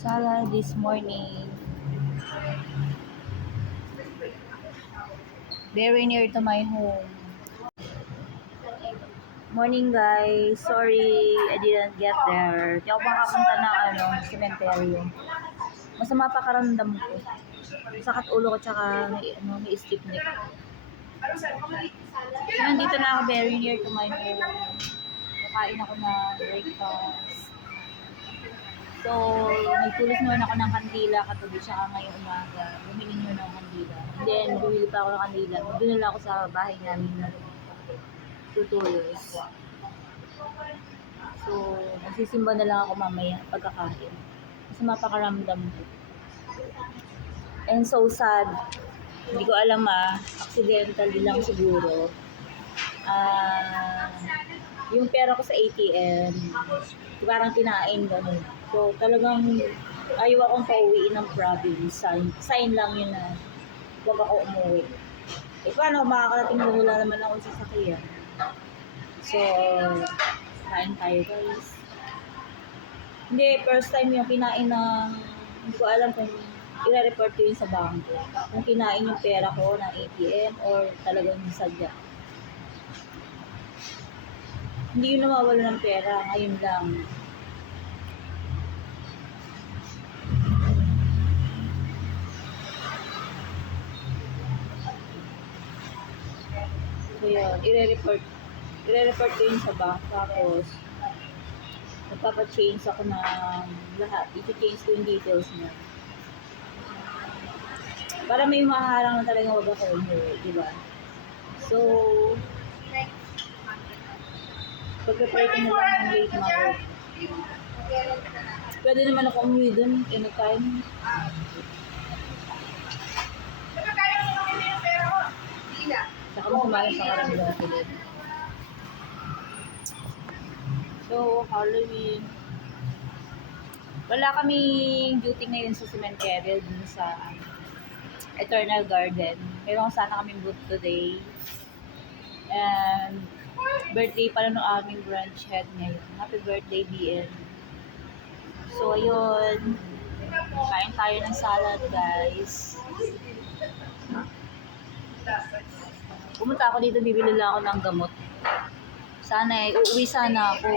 Salad this morning. Very near to my home. Morning guys. Sorry, I didn't get there. Di ako makapunta ng cemetery. Masama pa karamdam ko. Sakit ulo ko tsaka may stiff neck. So, nandito na ako very near to my home. Kakain ako na breakfast. So, nagtulis naman ako ng kandila katabi siya ngayong umaga. Bumili nyo ng kandila. And then, bumili pa ako ng kandila. Doon ako sa bahay namin na tutulos. So, magsisimba na lang ako mamaya pagkakain. Kasi mapakaramdam ko. And so sad. Hindi ko alam accidentally lang siguro. Yung pera ko sa ATM, parang kinain gano'n. So, talagang ayaw akong pauwiin ng province. Sign lang yun na huwag ako umuwi. Eh, paano makakarating na wala naman ako sa sasakyan? So, kain tayo guys. Hindi, first time yung kinain ng, hindi ko alam kung i-report ko yun sa bangko. Kung kinain yung pera ko ng ATM or talagang sadya. Hindi yun nawawala ng pera, ngayon lang. So yun, i-report ko yun sa bank. Tapos, magpapa-change ako ng lahat. I-change ko yung details niya. Para may maharang na talagang wag ako umuwi, di ba? So, pag-prepare ko na lang ng late mag-work. Pwede naman ako umuwi dun anytime. Saka masamalang sa karamdaman ko din. So, Halloween. Wala kaming duty ngayon sa cemetery dun sa Eternal Garden. Meron sana kaming booth today. And birthday pala ng aming branch head ngayon. Happy birthday, BN. So, ayun. Kain tayo ng salad, guys. Pumunta ako dito, bibili lang ako ng gamot. Sana uuwi sana ako.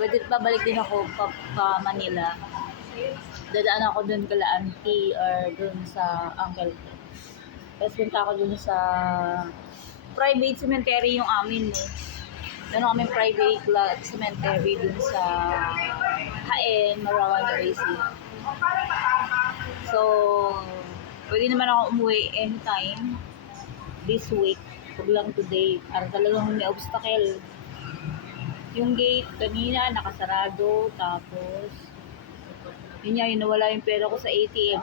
Pwede babalik din ako pa Manila. Dadaan ako dun kala auntie or dun sa uncle ko. Tapos punta ako dun sa private cemetery yung amin Meron kami private cemetery dun sa Haen, Marawan, City. So, pwede naman ako umuwi anytime this week. Huwag lang today. Para talagang may obstacle. Yung gate kanina nakasarado. Tapos, yun nawala yung pera ko sa ATM.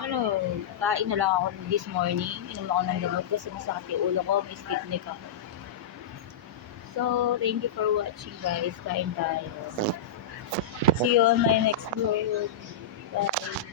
Kain na lang ako this morning. Inom ako ng gamot kasi masakit yung ulo ko. May stiff neck ako. So, thank you for watching guys. Kain tayo. See you on my next vlog. Bye.